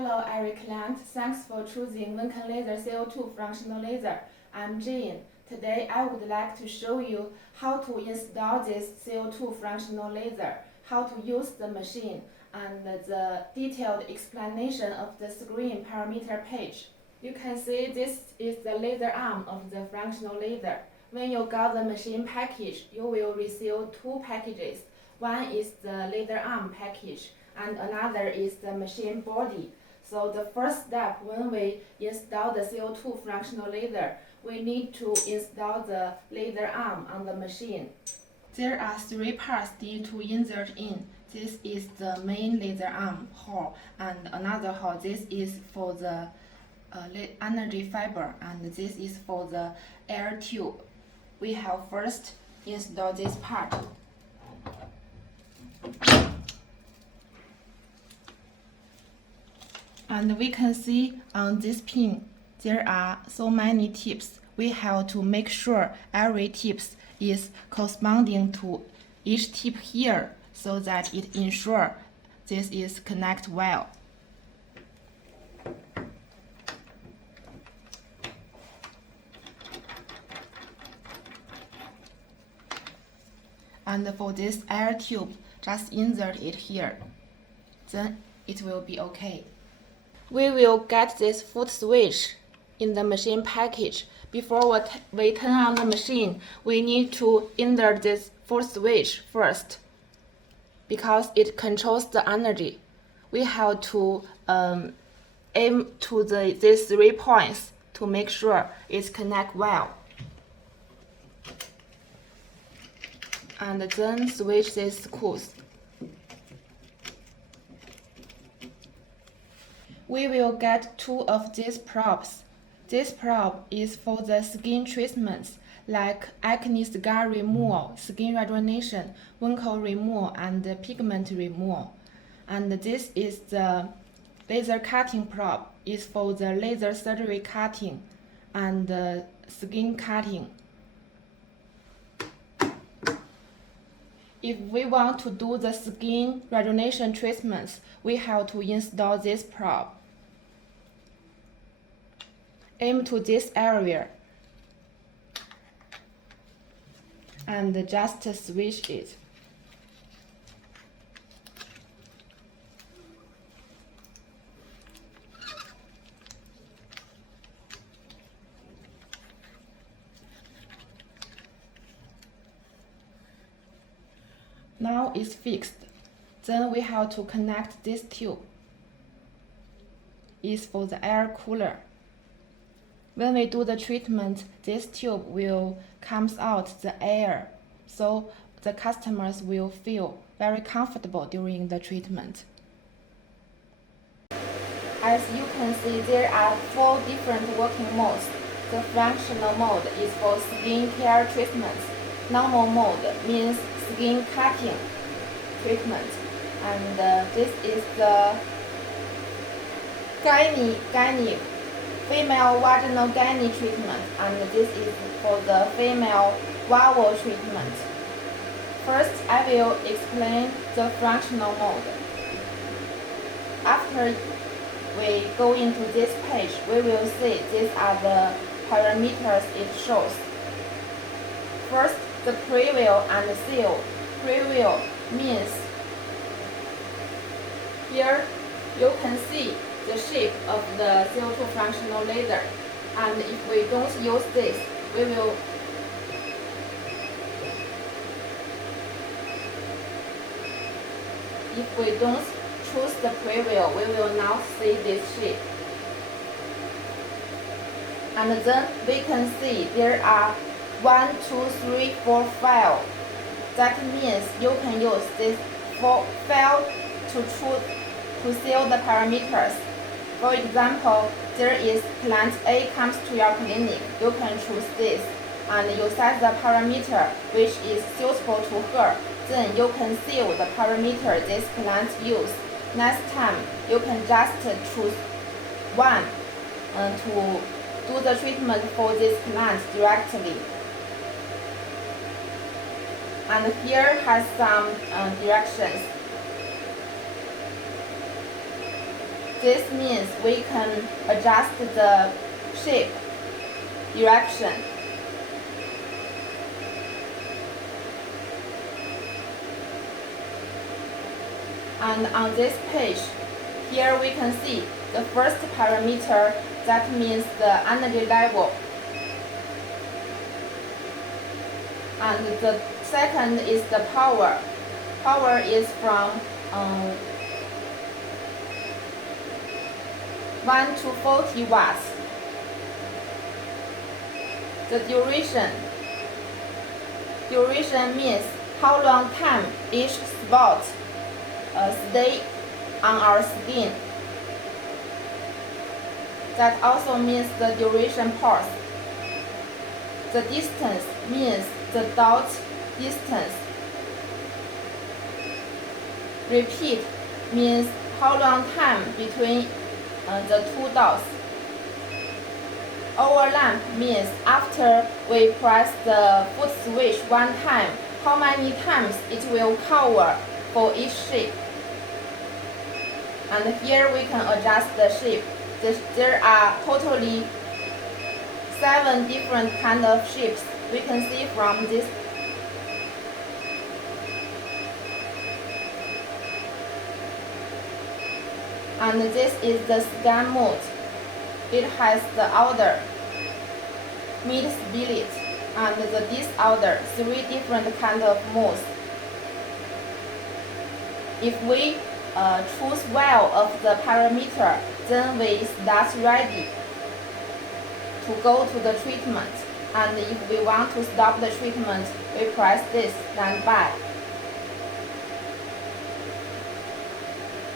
Hello, every client. Thanks for choosing Winken Laser CO2 functional laser. I'm Jane. Today, I would like to show you how to install this CO2 functional laser, how to use the machine, and the detailed explanation of the screen parameter page. You can see this is the laser arm of the functional laser. When you got the machine package, you will receive two packages. One is the laser arm package, and another is the machine body. So the first step when we install the CO2 functional laser, we need to install the laser arm on the machine. There are three parts need to insert in. This is the main laser arm hole, and another hole. This is for the energy fiber, and this is for the air tube. We have first install this part. And we can see on this pin there are so many tips. We have to make sure every tip is corresponding to each tip here so that it ensures this is connect well. And for this air tube, just insert it here. Then it will be okay. We will get this foot switch in the machine package. Before we turn on the machine, we need to insert this foot switch first because it controls the energy. We have to aim to these 3 points to make sure it connects well. And then switch these screws. We will get 2 of these probes. This probe is for the skin treatments like acne scar removal, skin rejuvenation, wrinkle removal, and pigment removal. And this is the laser cutting probe. It's for the laser surgery cutting and skin cutting. If we want to do the skin rejuvenation treatments, we have to install this probe. Aim to this area and just switch it. Now it's fixed. Then we have to connect this tube. It's for the air cooler. When we do the treatment, this tube will come out the air, so the customers will feel very comfortable during the treatment. As you can see, there are 4 different working modes. The functional mode is for skin care treatments. Normal mode means skin cutting treatment. And this is the gynae female vaginal gynae treatment, and this is for the female vulval treatment. First, I will explain the functional mode. After we go into this page, we will see these are the parameters it shows. First, the preview and seal. Preview means here you can see the shape of the CO2 functional laser, and if we don't use this, if we don't choose the preview, we will not see this shape. And then we can see there are 1, 2, 3, 4 files. That means you can use this 4 file to seal the parameters. For example, there is client A comes to your clinic. You can choose this and you set the parameter which is suitable to her. Then you can seal the parameter this client use. Next time, you can just choose one to do the treatment for this client directly. And here has some directions. This means we can adjust the shape, direction. And on this page, here we can see the first parameter, that means the energy level. And the second is the power. Power is from 1 to 40 watts. The duration means how long time each spot stay on our skin. That also means the duration pulse. The distance means the dot distance. Repeat means how long time between the two dots. Overlap means after we press the foot switch one time, how many times it will cover for each shape. And here we can adjust the shape. There are totally 7 different kind of shapes we can see from this. And this is the scan mode. It has the order, mid split, and the disorder, 3 different kind of modes. If we choose well of the parameter, then we start ready to go to the treatment. And if we want to stop the treatment, we press this standby.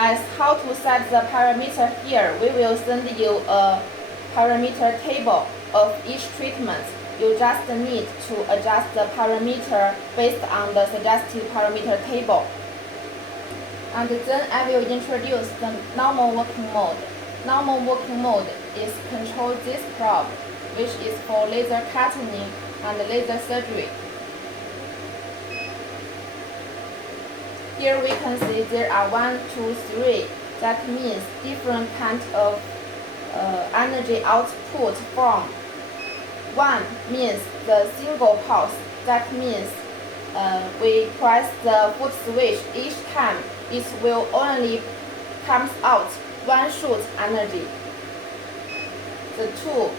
As how to set the parameter here, we will send you a parameter table of each treatment. You just need to adjust the parameter based on the suggested parameter table. And then I will introduce the normal working mode. Normal working mode is control this probe, which is for laser cutting and laser surgery. Here we can see there are 1, 2, 3. That means different kinds of energy output form. 1 means the single pulse. That means we press the foot switch each time, it will only comes out 1 shoot energy. The 2,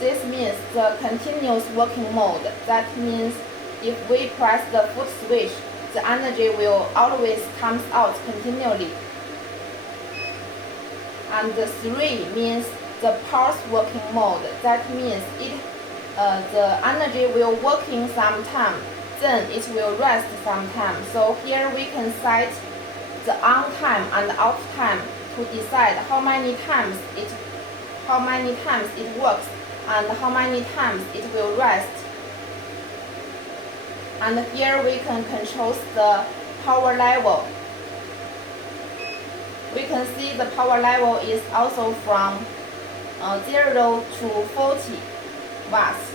this means the continuous working mode. That means if we press the foot switch, the energy will always comes out continually. And the 3 means the pulse working mode. That means the energy will working sometime, then it will rest sometime. So here we can set the on time and off time to decide how many times it works and how many times it will rest. And here we can control the power level. We can see the power level is also from 0 to 40 watts.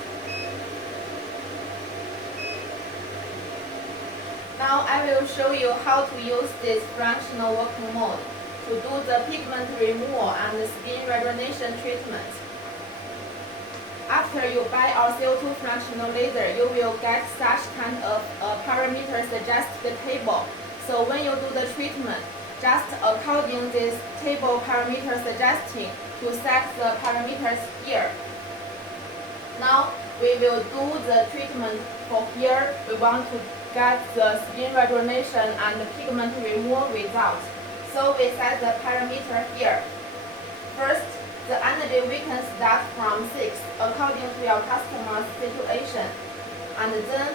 Now I will show you how to use this fractional working mode to do the pigment removal and the skin rejuvenation treatment. After you buy our CO2 fractional laser, you will get such kind of parameter suggested table. So when you do the treatment, just according this table parameter suggesting to set the parameters here. Now we will do the treatment for here. We want to get the skin rejuvenation and the pigment removal result. So we set the parameter here. First, the energy we can start from 6 according to your customer's situation. And then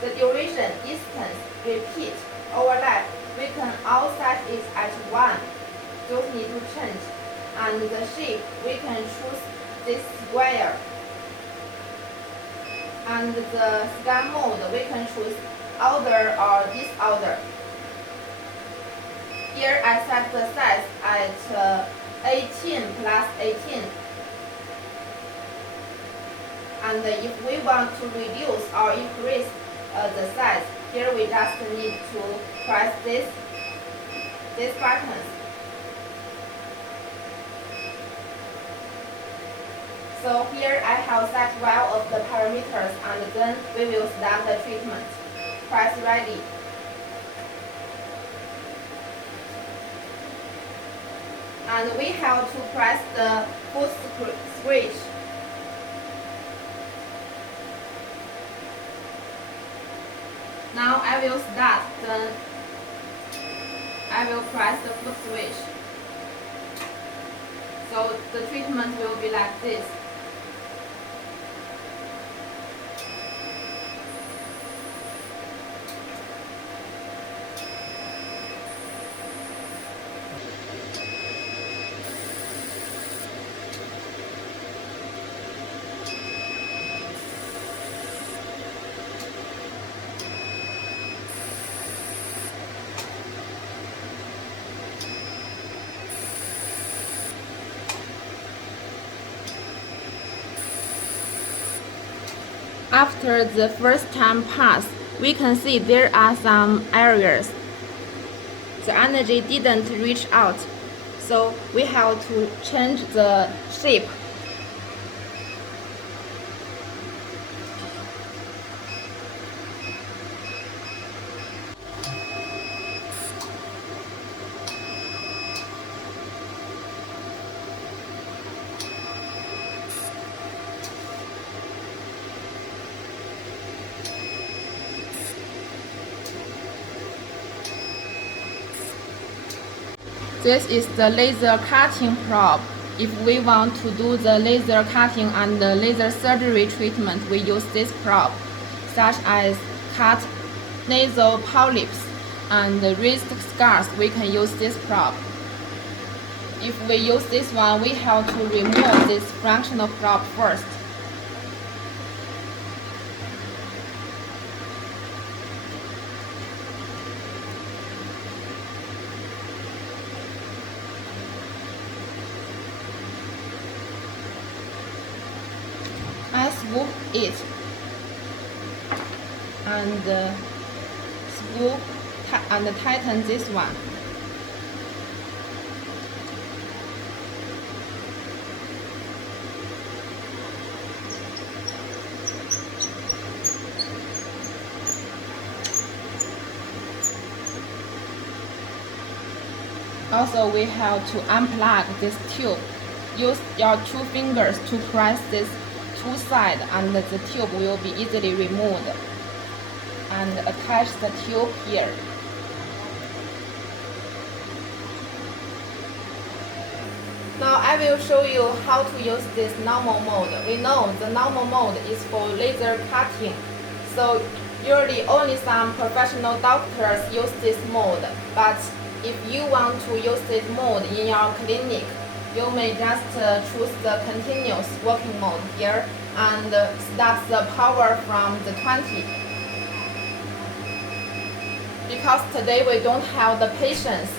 the duration, distance, repeat, overlap, we can all set it at 1. Don't need to change. And the shape, we can choose this square. And the scan mode, we can choose order or disorder. Here I set the size at 18 plus 18. And if we want to reduce or increase the size, here we just need to press this button. So here I have set well of the parameters and then we will start the treatment. Press ready. And we have to press the full switch. Now I will start, then I will press the full switch. So the treatment will be like this. After the first time pass, we can see there are some areas. The energy didn't reach out, so we have to change the shape. This is the laser cutting probe. If we want to do the laser cutting and the laser surgery treatment, we use this probe, such as cut nasal polyps and raised scars, we can use this probe. If we use this one, we have to remove this fractional probe first. I swoop it and swoop and tighten this one. Also, we have to unplug this tube. Use your two fingers to press this two sides and the tube will be easily removed. And attach the tube here. Now I will show you how to use this normal mode. We know the normal mode is for laser cutting. So usually only some professional doctors use this mode. But if you want to use this mode in your clinic, you may just choose the continuous working mode here and start the power from the 20. Because today we don't have the patients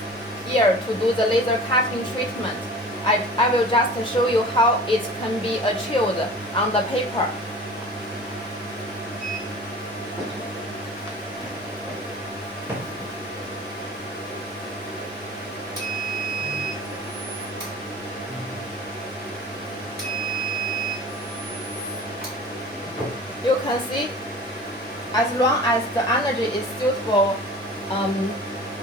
here to do the laser cutting treatment, I will just show you how it can be achieved on the paper. You can see, as long as the energy is suitable,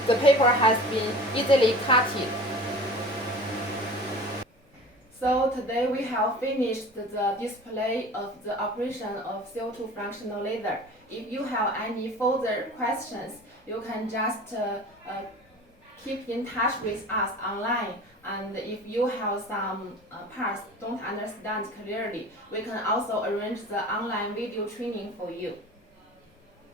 the paper has been easily cut. So today we have finished the display of the operation of CO2 fractional laser. If you have any further questions, you can just keep in touch with us online. And if you have some parts don't understand clearly, we can also arrange the online video training for you.